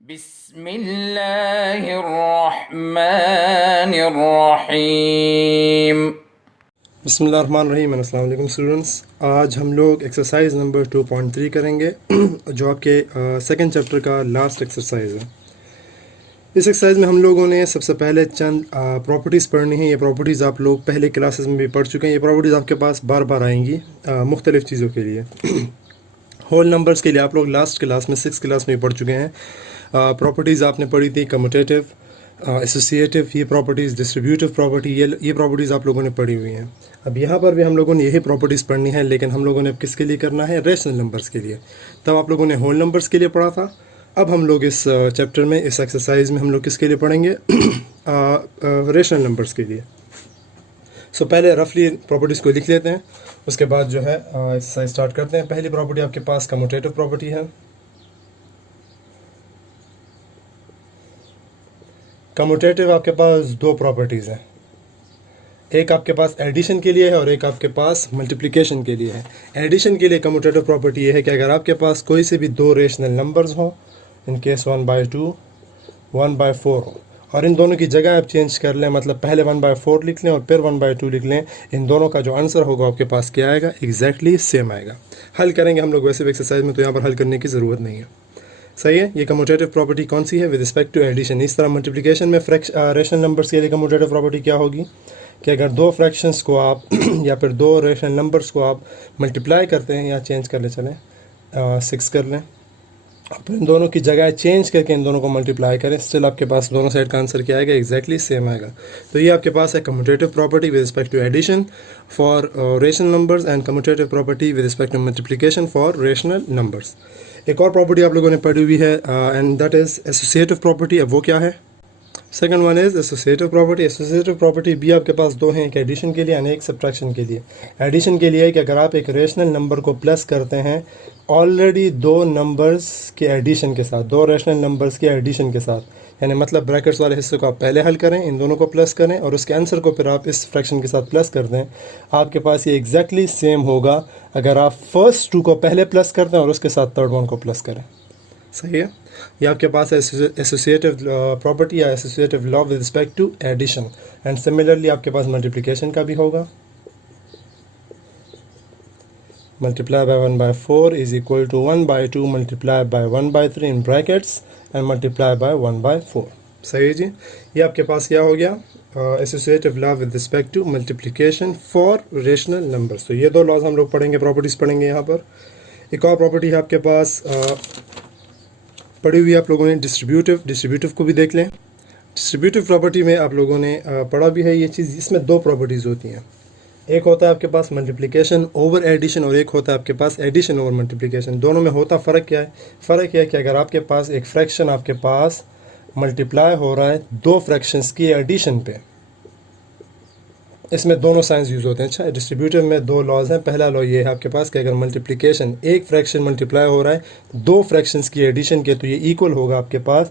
बिस्मिल्लाहिर्रहमानिर्रहीम। बिस्मिल्लाहिर्रहमानिर्रहीम। अस्सलाम वालेकुम स्टूडेंट्स। आज हम लोग एक्सरसाइज नंबर 2.3 करेंगे जो आपके सेकंड चैप्टर का लास्ट एक्सरसाइज है। इस एक्सरसाइज में हम लोगों ने सबसे पहले चंद प्रॉपर्टीज़ पढ़नी है। ये प्रॉपर्टीज़ आप लोग पहले क्लासेस में भी पढ़ चुके हैं। ये प्रॉपर्टीज़ आपके पास बार बार आएंगी मुख्तलिफ़ चीज़ों के लिए। होल नंबर्स के लिए आप लोग लास्ट क्लास में 6th क्लास में पढ़ चुके हैं। प्रॉपर्टीज़ आपने पढ़ी थी कम्यूटेटिव, एसोसिएटिव, ये प्रॉपर्टीज़, डिस्ट्रीब्यूटिव प्रॉपर्टी, ये प्रॉपर्टीज़ आप लोगों ने पढ़ी हुई हैं। अब यहाँ पर भी हम लोगों ने यही प्रॉपर्टीज़ पढ़नी है, लेकिन हम लोगों ने अब किसके लिए करना है? रेशनल नंबर्स के लिए। तब आप लोगों ने होल नंबर्स के लिए पढ़ा था। अब हम लोग इस चैप्टर में, इस एक्सरसाइज में हम लोग किसके लिए पढ़ेंगे? रेशनल नंबर्स के लिए। सो पहले रफली प्रॉपर्टीज़ को लिख लेते हैं, उसके बाद जो है एक्सरसाइज स्टार्ट करते हैं। पहली प्रॉपर्टी आपके पास कम्यूटेटिव प्रॉपर्टी है। कम्यूटेटिव आपके पास दो प्रॉपर्टीज़ हैं, एक आपके पास एडिशन के लिए है और एक आपके पास मल्टीप्लिकेशन के लिए है। एडिशन के लिए कम्यूटेटिव प्रॉपर्टी ये है कि अगर आपके पास कोई से भी दो रेशनल नंबर्स हों, इन केस 1/2, 1/4 हो, और इन दोनों की जगह आप चेंज कर लें, मतलब पहले 1/4 लिख लें और फिर 1/2 लिख लें, इन दोनों का जो आंसर होगा आपके पास क्या आएगा? एग्जैक्टली सेम आएगा। हल करेंगे हम लोग वैसे भी एक्सरसाइज में, तो यहाँ पर हल करने की ज़रूरत नहीं है। सही है। ये कम्यूटेटिव प्रॉपर्टी कौन सी है? With respect to addition. इस तरह मल्टीप्लिकेशन में रेशनल नंबर्स के लिए कम्यूटेटिव प्रॉपर्टी क्या होगी कि अगर दो फ्रैक्शंस को आप या फिर दो रेशनल नंबर्स को आप मल्टीप्लाई करते हैं, या चेंज कर ले, चलें 6 कर लें, फिर इन दोनों की जगह चेंज करके इन दोनों को मल्टीप्लाई करें, स्टिल आपके पास दोनों साइड का आंसर क्या आएगा? एग्जैक्टली सेम आएगा। तो ये आपके पास है commutative property with respect to addition for rational numbers and commutative property with respect to multiplication for rational numbers. एक और प्रॉपर्टी आप लोगों ने पढ़ी हुई है and that is associative property. अब वो क्या है? Second one is associative property. Associative property भी आपके पास दो हैं, एक एडिशन के लिए और एक सब्ट्रैक्शन के लिए। एडिशन के लिए है कि अगर आप एक रेशनल नंबर को प्लस करते हैं ऑलरेडी दो नंबर्स के एडिशन के साथ, दो रेशनल नंबर्स के एडिशन के साथ, यानी मतलब ब्रैकेट्स वाले हिस्से को आप पहले हल करें, इन दोनों को प्लस करें और उसके आंसर को फिर आप इस फ्रैक्शन के साथ प्लस कर दें, आपके पास ये एग्जैक्टली सेम होगा अगर आप फर्स्ट 2 को पहले प्लस कर दें और उसके साथ थर्ड 1 को प्लस करें। सही है। ये आपके पास है एसोसिएटिव प्रॉपर्टी या associative law with respect to addition. And similarly आपके पास मल्टीप्लिकेशन का भी होगा। Multiply by 1/4 is equal to 1/2 multiply by 1/3 in brackets and multiply by 1/4। सही है जी। ये आपके पास क्या हो गया? Associative law with respect to multiplication for rational numbers. तो ये दो लॉज हम लोग पढ़ेंगे, प्रॉपर्टीज़ पढ़ेंगे यहाँ पर। एक और प्रॉपर्टी है आपके पास पढ़ी हुई आप लोगों ने, डिस्ट्रीब्यूटिव। डिस्ट्रीब्यूटिव को भी देख लें। डिस्ट्रीब्यूटिव प्रॉपर्टी में आप लोगों ने पढ़ा भी है ये चीज़। इसमें दो प्रॉपर्टीज़ होती हैं, एक होता है आपके पास मल्टीप्लिकेशन ओवर एडिशन और एक होता है आपके पास एडिशन ओवर मल्टीप्लिकेशन। दोनों में होता फ़र्क क्या है? फ़र्क यह है कि अगर आपके पास एक फ्रैक्शन आपके पास मल्टीप्लाई हो रहा है दो फ्रैक्शंस की एडिशन पे, इसमें दोनों साइंस यूज़ होते हैं। अच्छा, डिस्ट्रीब्यूटिव में दो लॉज हैं। पहला लॉ ये है आपके पास कि अगर मल्टीप्लिकेशन, एक फ्रैक्शन मल्टीप्लाई हो रहा है दो फ्रैक्शंस की एडिशन के, तो ये इक्वल होगा आपके पास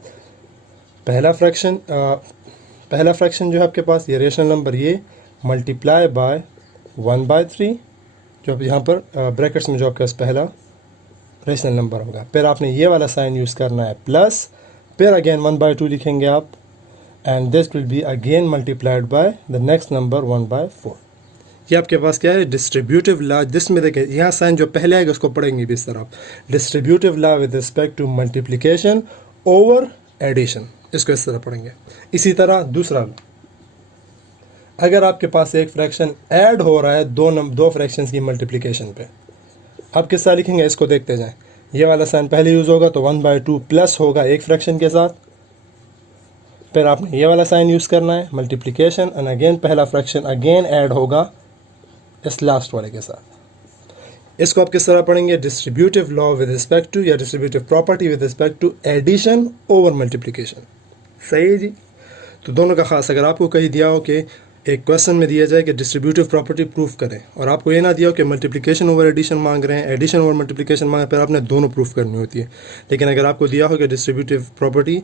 पहला फ्रैक्शन जो है आपके पास, ये रेशनल नंबर, ये मल्टीप्लाई बाय 1/3, जो अब यहाँ पर ब्रैकेट्स में जो आपके पास पहला रेशनल नंबर होगा। फिर आपने ये वाला साइन यूज़ करना है प्लस, फिर अगेन 1/2 लिखेंगे आप, and this will be again multiplied by the next number 1/4। ये आपके पास क्या है? Distributive law. जिसमें देखें यहाँ साइन जो पहले आएगा उसको पढ़ेंगे भी इस तरह, distributive law with respect to multiplication over addition, इसको इस तरह पढ़ेंगे। इसी तरह दूसरा, अगर आपके पास एक फ्रैक्शन ऐड हो रहा है दो फ्रैक्शंस की मल्टीप्लिकेशन पे, आप किस तरह लिखेंगे इसको देखते जाएं। ये वाला साइन पहले यूज़ होगा तो 1/2 प्लस होगा एक फ्रैक्शन के साथ, फिर आपने ये वाला साइन यूज़ करना है मल्टीप्लिकेशन, एंड अगेन पहला फ्रैक्शन अगेन ऐड होगा इस लास्ट वाले के साथ। इसको आप किस तरह पढ़ेंगे? Distributive law with respect to, या distributive property with respect to addition over multiplication. सही है जी। तो दोनों का खास, अगर आपको कहीं दिया हो कि एक क्वेश्चन में दिया जाए कि डिस्ट्रीब्यूटिव प्रॉपर्टी प्रूफ करें, और आपको ये ना दिया हो कि मल्टीप्लिकेशन ओवर एडिशन मांग रहे हैं, एडिशन ओवर मल्टीप्लिकेशन मांग रहे हैं, फिर आपने दोनों प्रूफ करनी होती है। लेकिन अगर आपको दिया हो कि डिस्ट्रीब्यूटिव प्रॉपर्टी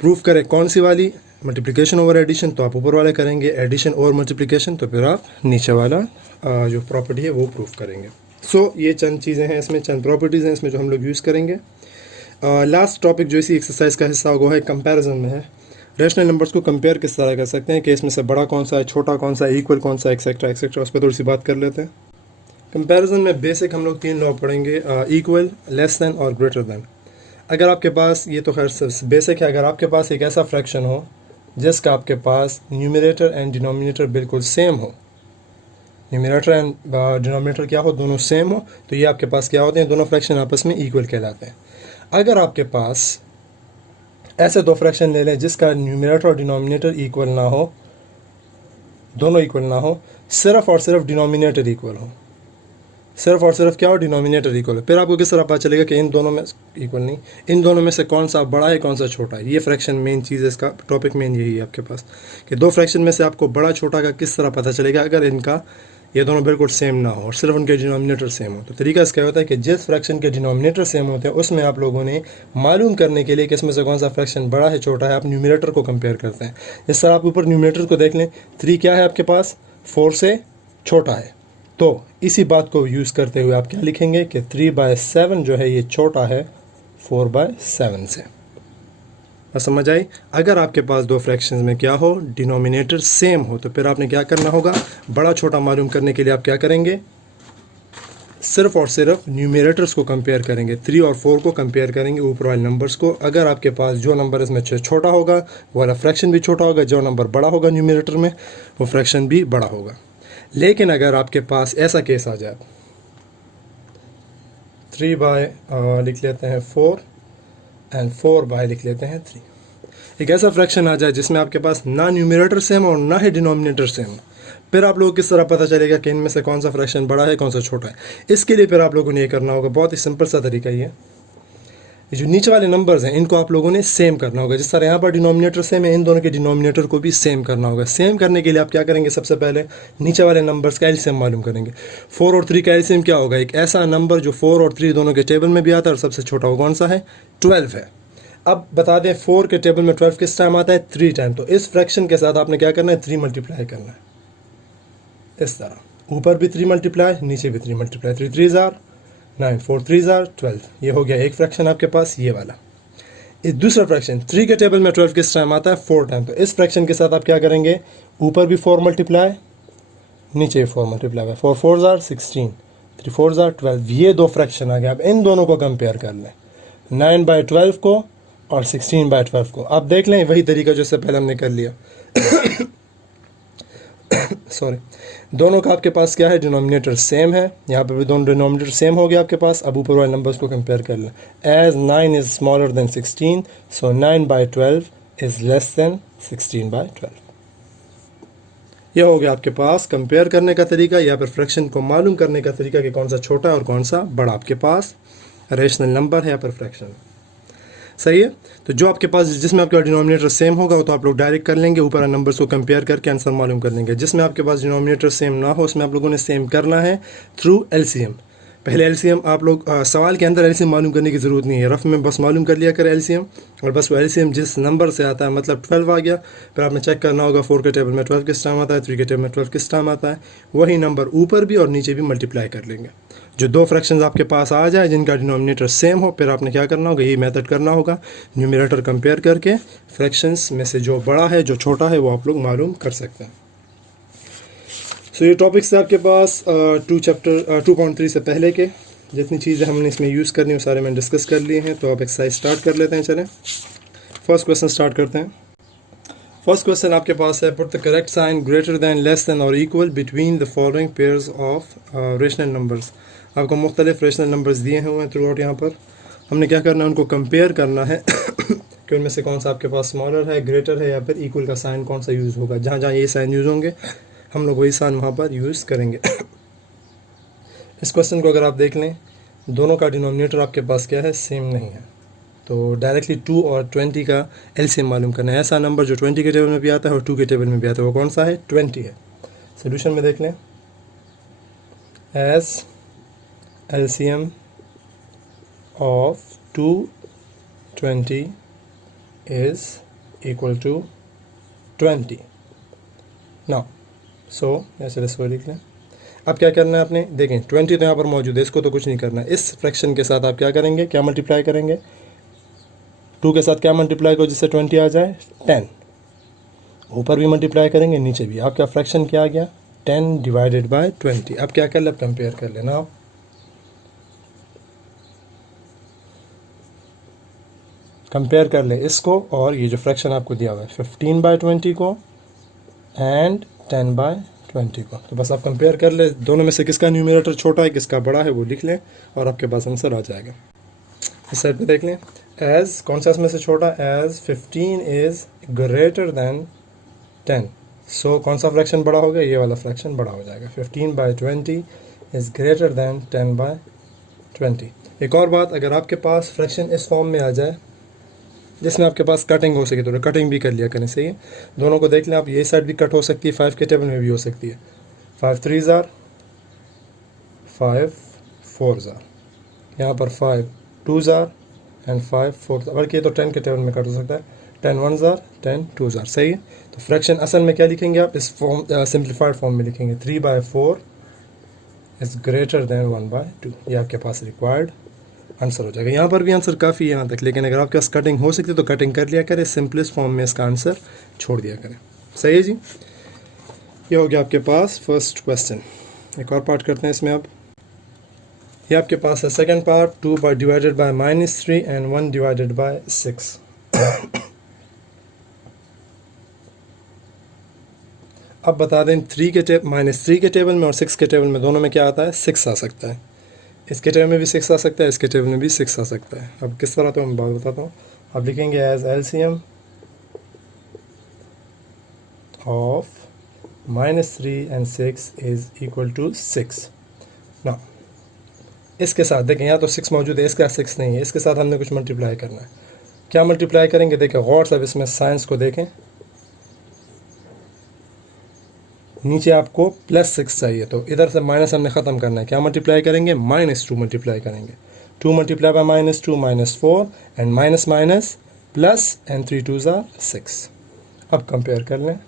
प्रूफ करें कौन सी वाली, मल्टीप्लिकेशन ओवर एडिशन, तो आप ऊपर वाले करेंगे, एडिशन ओवर मल्टीप्लिकेशन तो फिर आप नीचे वाला जो प्रॉपर्टी है वो प्रूफ करेंगे। सो ये चंद चीज़ें हैं इसमें, चंद प्रॉपर्टीज़ हैं इसमें जो हम लोग यूज़ करेंगे। लास्ट टॉपिक जो इसी एक्सरसाइज का हिस्सा होगा वो है कंपैरिजन में है। रेशनल नंबर्स को कंपेयर किस तरह कर सकते हैं कि इसमें से बड़ा कौन सा है, छोटा कौन सा है, इक्वल कौन सा, एक्सेट्रा एक्सेट्रा, उस पर थोड़ी सी बात कर लेते हैं। कंपैरिजन में बेसिक हम लोग 3 लॉ पढ़ेंगे, इक्वल, लेस देन और ग्रेटर देन। अगर आपके पास, ये तो खैर बेसिक है, अगर आपके पास एक ऐसा फ्रैक्शन हो जिसका आपके पास न्यूमरेटर एंड डिनोमिनेटर बिल्कुल सेम हो, न्यूमरेटर एंड डिनोमिनेटर क्या हो, दोनों सेम हो, तो ये आपके पास क्या होते हैं, दोनों फ्रैक्शन आपस में इक्वल कहलाते हैं। अगर आपके पास ऐसे 2 फ्रैक्शन ले लें जिसका न्यूमरेटर और डिनोमिनेटर इक्वल ना हो, दोनों इक्वल ना हो, सिर्फ और सिर्फ डिनोमिनेटर इक्वल हो, सिर्फ और सिर्फ क्या हो, डिनोमिनेटर इक्वल है, फिर आपको किस तरह पता चलेगा कि इन दोनों में इक्वल नहीं, इन दोनों में से कौन सा बड़ा है कौन सा छोटा है। ये फ्रैक्शन मेन चीज़ है, इसका टॉपिक मेन यही है आपके पास कि 2 फ्रैक्शन में से आपको बड़ा छोटा का किस तरह पता चलेगा अगर इनका ये दोनों बिल्कुल सेम ना हो और सिर्फ उनके डिनोमिनेटर सेम हो। तो तरीका इसका होता है कि जिस फ्रैक्शन के डिनोमिनेटर सेम होते हैं उसमें आप लोगों ने मालूम करने के लिए कि इसमें से कौन सा फ्रैक्शन बड़ा है छोटा है, आप न्यूमरेटर को कंपेयर करते हैं। इस तरह आप ऊपर न्यूमरेटर को देख लें, 3 क्या है आपके पास, 4 से छोटा है, तो इसी बात को यूज़ करते हुए आप क्या लिखेंगे कि 3/7 जो है ये छोटा है 4/7 से। बस समझ आई। अगर आपके पास 2 फ्रैक्शंस में क्या हो, डिनोमिनेटर सेम हो, तो फिर आपने क्या करना होगा, बड़ा छोटा मालूम करने के लिए आप क्या करेंगे, सिर्फ और सिर्फ न्यूमरेटर्स को कंपेयर करेंगे, 3 और 4 को कंपेयर करेंगे ऊपर वाले नंबर्स को। अगर आपके पास जो नंबर इसमें छोटा होगा वो वाला फ्रैक्शन भी छोटा होगा, जो नंबर बड़ा होगा न्यूमरेटर में वो फ्रैक्शन भी बड़ा होगा। लेकिन अगर आपके पास ऐसा केस आ जाए, 3 लिख लेते हैं 4 एंड 4 लिख लेते हैं 3, एक ऐसा फ्रैक्शन आ जाए जिसमें आपके पास ना न्यूमरेटर सेम और ना ही डिनोमिनेटर सेम, फिर आप लोगों को किस तरह पता चलेगा कि इनमें से कौन सा फ्रैक्शन बड़ा है कौन सा छोटा है। इसके लिए फिर आप लोगों ने ये करना होगा, बहुत ही सिंपल सा तरीका ये जो नीचे वाले नंबर्स हैं इनको आप लोगों ने सेम करना होगा। जिस तरह यहाँ पर डिनोमिनेटर सेम है, इन दोनों के डिनोमिनेटर को भी सेम करना होगा। सेम करने के लिए आप क्या करेंगे, सबसे पहले नीचे वाले नंबर्स का एलसीएम मालूम करेंगे। 4 और 3 का एलसीएम क्या होगा, एक ऐसा नंबर जो 4 और 3 दोनों के टेबल में भी आता है और सबसे छोटा वो कौन सा है, 12 है। अब बता दें 4 के टेबल में 12 किस टाइम आता है, 3 टाइम। तो इस फ्रैक्शन के साथ आपने क्या करना है, 3 मल्टीप्लाई करना है, इस तरह ऊपर भी 3 मल्टीप्लाई, नीचे भी 3 मल्टीप्लाई, 3 3 जार 9, 4 3 जार 12। ये हो गया एक फ्रैक्शन आपके पास, ये वाला। इस दूसरा फ्रैक्शन 3 के टेबल में 12 किस टाइम आता है, 4 टाइम। तो इस फ्रैक्शन के साथ आप क्या करेंगे, ऊपर भी 4 मल्टीप्लाई, नीचे भी 4 मल्टीप्लाई, 4 4 जार 16, 3 4 जार 12। ये 2 फ्रैक्शन आ गया। अब इन दोनों को कंपेयर कर लें, 9/12 को और 16/12 को। आप देख लें वही तरीका जो इससे पहले हमने कर लिया। सॉरी, दोनों का आपके पास क्या है, डिनोमिनेटर सेम है, यहाँ पे भी दोनों डिनोमिनेटर सेम हो गया आपके पास। अब ऊपर वाले नंबर्स को कंपेयर कर लें। As 9 is smaller than 16, so 9/12 is less than 16/12। यह हो गया आपके पास कंपेयर करने का तरीका, या फिर फ्रैक्शन को मालूम करने का तरीका कि कौन सा छोटा है और कौन सा बड़ा आपके पास रेशनल नंबर है या फिर फ्रैक्शन। सही है। तो जो आपके पास, जिसमें आपका डिनोमिनेटर सेम होगा वो तो आप लोग डायरेक्ट कर लेंगे, ऊपर नंबर्स को कंपेयर करके आंसर मालूम कर लेंगे। जिसमें आपके पास डिनोमिनेटर सेम ना हो उसमें आप लोगों ने सेम करना है थ्रू एलसीएम। पहले एलसीएम आप लोग सवाल के अंदर एलसीएम मालूम करने की ज़रूरत नहीं है, रफ में बस मालूम कर लिया कर एलसीएम, और बस वो एलसीएम जिस नंबर से आता है, मतलब 12 आ गया, फिर आपने चेक करना होगा 4 के टेबल में 12 किस टाइम आता है, 3 के टेबल में 12 किस टाइम आता है। वही नंबर ऊपर भी और नीचे भी मल्टीप्लाई कर लेंगे। जो 2 फ्रैक्शंस आपके पास आ जाए जिनका डिनोमिनेटर सेम हो, फिर आपने क्या करना होगा, यही मेथड करना होगा, न्यूमरेटर कंपेयर करके फ्रैक्शंस में से जो बड़ा है जो छोटा है वो आप लोग मालूम कर सकते हैं। सो ये टॉपिक्स है आपके पास 2.3 से पहले के। जितनी चीज़ें हमने इसमें यूज़ करनी वो सारे मैंने डिस्कस कर लिए हैं। तो आप एक्सरसाइज स्टार्ट कर लेते हैं। चलें फर्स्ट क्वेश्चन स्टार्ट करते हैं। फर्स्ट क्वेश्चन आपके पास है, put the correct sign greater than, less than और equal between the following pairs of rational numbers. आपको मुख्तलिफ रेशनल नंबर्स दिए हुए हैं थ्रू आउट। यहाँ पर हमने क्या करना है, उनको कंपेयर करना है कि उनमें से कौन सा आपके पास स्मॉलर है, ग्रेटर है या फिर इक्वल का साइन कौन सा यूज़ होगा। जहाँ जहाँ ये साइन यूज़ होंगे हम लोग वही साइन वहाँ पर यूज़ करेंगे। इस क्वेश्चन को अगर आप देख लें, दोनों का डिनोमिनेटर आपके पास क्या है, सेम नहीं है। तो डायरेक्टली 2 और 20 का एलसीएम मालूम करना है। ऐसा नंबर जो 20 के टेबल में भी आता है और 2 के टेबल में भी आता है वो कौन सा है, 20 है। सोल्यूशन में देख लें, as LCM of 220 is equal to 20। Now so ऐसे इसको लिख लें। अब क्या करना है आपने, देखें 20 तो यहाँ पर मौजूद है, इसको तो कुछ नहीं करना है। इस फ्रैक्शन के साथ आप क्या करेंगे, क्या मल्टीप्लाई करेंगे, 2 के साथ क्या मल्टीप्लाई करो जिससे 20 आ जाए? 10। ऊपर भी मल्टीप्लाई करेंगे, नीचे भी। आपका फ्रैक्शन क्या आ गया? 10 डिवाइडेड बाय 20। अब क्या कर ले? कंपेयर कर लेना आप। कंपेयर कर ले इसको और ये जो फ्रैक्शन आपको दिया हुआ है 15/20 को एंड 10/20 को। तो बस आप कंपेयर कर ले, दोनों में से किसका न्यूमरेटर छोटा है किसका बड़ा है वो लिख लें और आपके पास आंसर आ जाएगा। इस साइड पे देख लें, एज कौन सा इसमें से छोटा? As 15 is greater than 10। So कौन सा फ्रैक्शन बड़ा होगा? ये वाला फ्रैक्शन बड़ा हो जाएगा। 15/20 इज़ ग्रेटर दैन 10/20। एक और बात, अगर आपके पास फ्रैक्शन इस फॉर्म में आ जाए जिसमें आपके पास कटिंग हो सके तो कटिंग भी कर लिया करें, सही है। दोनों को देख लें आप, ये साइड भी कट हो सकती है, 5 के टेबल में भी हो सकती है। 5 3s are 5 4s are, यहाँ पर 5 2s are एंड 5 4s, बल्कि ये तो 10 के टेबल में कट हो सकता है। 10 1s are 10 2s are, सही है। तो फ्रैक्शन असल में क्या लिखेंगे आप? इस फॉर्म सिंप्लीफाइड फॉर्म में लिखेंगे 3/4 इज़ ग्रेटर दैन 1/2। ये आपके पास रिक्वायर्ड आंसर हो जाएगा। यहाँ पर भी आंसर काफ़ी है यहाँ तक, लेकिन अगर आपके पास कटिंग हो सकती है तो कटिंग कर लिया करें, सिंपलेस्ट फॉर्म में इसका आंसर छोड़ दिया करें, सही है जी। ये हो गया आपके पास फर्स्ट क्वेश्चन। एक और पार्ट करते हैं इसमें अब। ये आपके पास है second part, 2 divided by -3 and 1 divided bye 6। अब बता दें -3 के टेबल में और 6 के टेबल में दोनों में क्या आता है? 6 आ सकता है। इसके टेबल में भी 6 आ सकता है, इसके टेबल में भी 6 आ सकता है। अब किस तरह तो मैं बात बताता हूँ। अब लिखेंगे as LCM of -3 and 6 is equal to 6। ना इसके साथ देखें, यहाँ तो 6 मौजूद है, इसके साथ 6 नहीं है, इसके साथ हमने कुछ मल्टीप्लाई करना है। क्या मल्टीप्लाई करेंगे? देखें गौर से, अब इसमें साइंस को देखें। नीचे आपको +6 चाहिए, तो इधर से माइनस हमने ख़त्म करना है। क्या मल्टीप्लाई करेंगे? -2 मल्टीप्लाई करेंगे। 2 multiply by -2 -4 and minus minus plus and 3 2s are 6। अब कंपेयर कर लें।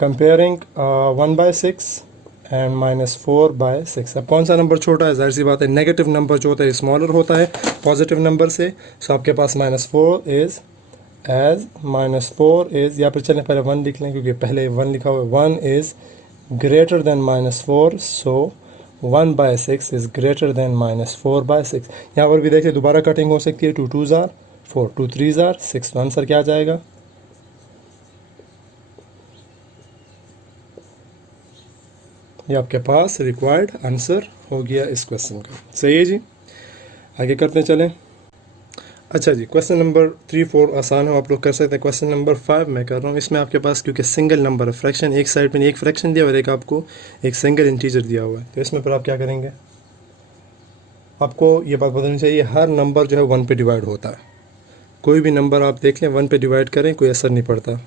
Comparing 1/6 and -4/6। अब कौन सा नंबर छोटा है? जाहिर सी बात है नेगेटिव नंबर जो होता है स्मॉलर होता है पॉजिटिव नंबर से। सो आपके पास -4 इज़ एज -4 इज़, या फिर चलें पहले 1 लिख लें क्योंकि पहले 1 लिखा हुआ है। 1 is greater then -4, so 1/6 is greater then -4/6। यहाँ पर भी देखिए दोबारा कटिंग हो सकती है। 2 2s are 4, 2 3s are 6। तो आंसर क्या आ जाएगा? ये आपके पास रिक्वायर्ड आंसर हो गया इस क्वेश्चन का, सही है जी। आगे करते चलें। अच्छा जी, क्वेश्चन नंबर 3 4 आसान हो, आप लोग कर सकते हैं। क्वेश्चन नंबर 5 मैं कर रहा हूँ। इसमें आपके पास क्योंकि सिंगल नंबर है, फ्रैक्शन एक साइड में एक फ्रैक्शन दिया हुआ है, एक आपको एक सिंगल इंटीजर दिया हुआ है। तो इसमें पर आप क्या करेंगे? आपको ये बात बतानी चाहिए, हर नंबर जो है 1 पे डिवाइड होता है। कोई भी नंबर आप देख लें 1 पे डिवाइड करें कोई असर नहीं पड़ता।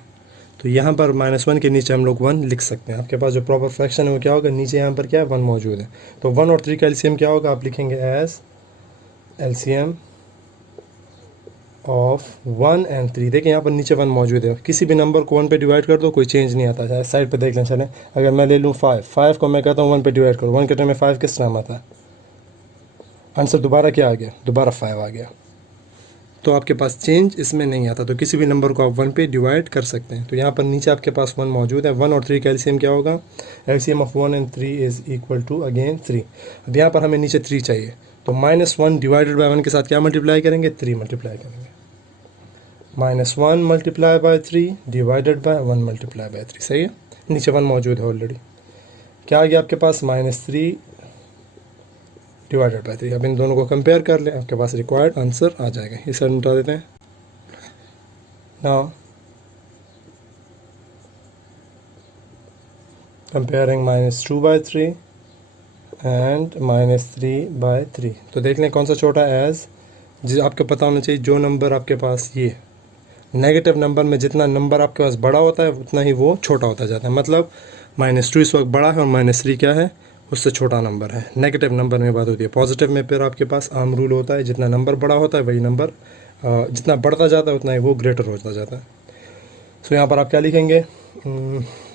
तो यहाँ पर -1 के नीचे हम लोग 1 लिख सकते हैं। आपके पास जो प्रॉपर फ्रैक्शन है वो क्या होगा? नीचे यहाँ पर क्या है? 1 मौजूद है। तो 1 और 3 का LCM क्या होगा? आप लिखेंगे एज LCM ऑफ 1 एंड 3। देखिए यहाँ पर नीचे 1 मौजूद है। किसी भी नंबर को 1 पे डिवाइड कर दो कोई चेंज नहीं आता है। साइड पे देख लें, चलें अगर मैं ले लूँ 5 को मैं कहता हूँ 1 पे डिवाइड करो, 1 के टाइम में 5 किस टाइम आता है? आंसर दोबारा क्या आ गया? दोबारा 5 आ गया। तो आपके पास चेंज इसमें नहीं आता। तो किसी भी नंबर को आप 1 पे डिवाइड कर सकते हैं। तो यहाँ पर नीचे आपके पास 1 मौजूद है। 1 और 3 का LCM क्या होगा? LCM of 1 and 3 is equal to again 3। अब यहाँ पर हमें नीचे 3 चाहिए, तो -1 डिवाइडेड बाय 1 के साथ क्या मल्टीप्लाई करेंगे? 3 मल्टीप्लाई करेंगे। -1 multiply by 3 divided by 1 multiply by 3, सही है। नीचे 1 मौजूद है ऑलरेडी। क्या आ गया आपके पास? -3 डिवाइडेड बाय 3। अब इन दोनों को कंपेयर कर लें, आपके पास रिक्वायर्ड आंसर आ जाएगा। ये सर मिटा देते हैं। Now comparing -2/3 and -3/3। तो देख लें कौन सा छोटा है। एज जो आपको पता होना चाहिए, जो नंबर आपके पास ये नेगेटिव नंबर में जितना नंबर आपके पास बड़ा होता है उतना ही वो छोटा होता जाता है। मतलब -2 इस वक्त बड़ा है और -3 क्या है? उससे छोटा नंबर है। नेगेटिव नंबर में बात होती है। पॉजिटिव में फिर आपके पास आम रूल होता है, जितना नंबर बड़ा होता है वही नंबर जितना बढ़ता जाता है उतना ही वो ग्रेटर होता जाता है। सो यहाँ पर आप क्या लिखेंगे?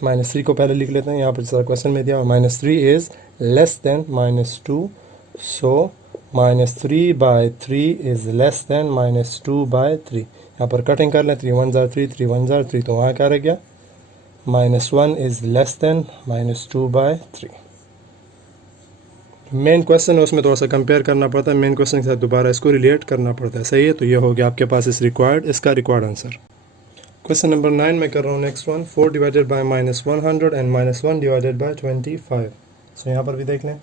-3 को पहले लिख लेते हैं। यहाँ पर सारा क्वेश्चन में दिया -3 is less then -2 so -3/3 is less than -2/3। यहाँ पर कटिंग कर लें, 3 1 3 3 1 3, तो वहाँ क्या रह गया, -1 is less than -2/3। Main question है उसमें थोड़ा सा कंपेयर करना पड़ता है, मेन क्वेश्चन के साथ दोबारा इसको रिलेट करना पड़ता है। सही है, तो ये हो गया आपके पास इसका रिक्वायर्ड आंसर। क्वेश्चन नंबर 9 में कर रहा हूँ next one, 4 divided by -100 and -1 divided by 25। सो यहाँ पर भी देख लें,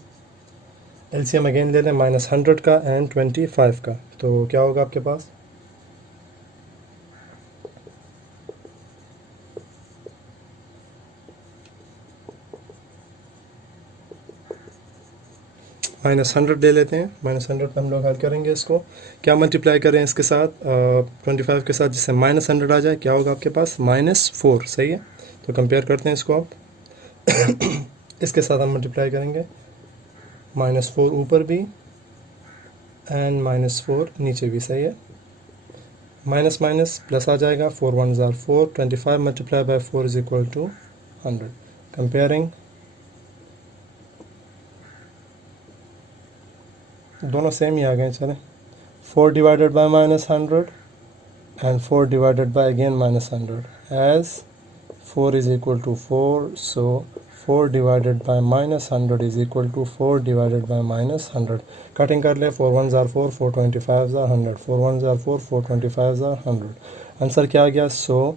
एलसीएम अगेन ले लें -100 का एंड 25 का, तो क्या होगा आपके पास, -100 ले लेते हैं, -100 पे हम लोग हल करेंगे इसको, क्या मल्टीप्लाई करें इसके साथ 25 के साथ, जिससे -100 आ जाए, क्या होगा आपके पास, -4। सही है, तो कंपेयर करते हैं इसको आप इसके साथ हम मल्टीप्लाई करेंगे, -4 ऊपर भी एंड -4 नीचे भी। सही है, माइनस माइनस प्लस आ जाएगा, 4 1 ज़ार 4, 25 multiply by 4 is equal to 100। Comparing, दोनों सेम ही आ गए, चलें, 4 divided by -100 and 4 divided by again -100, as 4 is equal to 4, so 4 divided by -100 is equal to 4 divided by -100। Cutting कर ले, 4 1 ज़ार 4, 4 25 ज़ार 100, 4 1 ज़ार 4, 4 25 ज़ार 100। आंसर क्या आ गया, so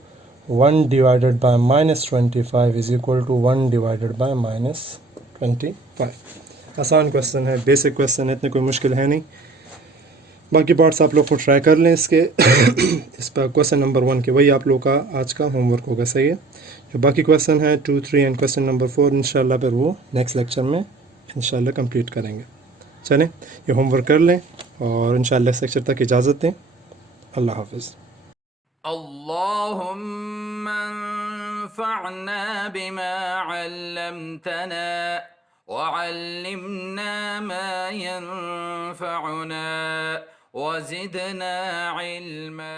1 divided by -25 is equal to 1 divided by -25। आसान क्वेश्चन है, बेसिक क्वेश्चन है, इतने कोई मुश्किल है नहीं। बाकी पार्ट्स आप लोग को ट्राई कर लें इसके इस पर क्वेश्चन नंबर 1 के, वही आप लोग का आज का होमवर्क होगा। सही है, जो बाकी क्वेश्चन है 2 3 एंड क्वेश्चन नंबर 4 इंशाल्लाह फिर वो नेक्स्ट लेक्चर में इंशाल्लाह कंप्लीट करेंगे। चलें, ये होमवर्क कर लें और इंशाल्लाह इस लेक्चर तक इजाज़त दें। अल्लाह हाफ़िज़। अल्लाहुम्मा अंफ़अना बिमा अल्लमतना वअल्लिमना मा यंफ़अुना वज़िदना इल्मा।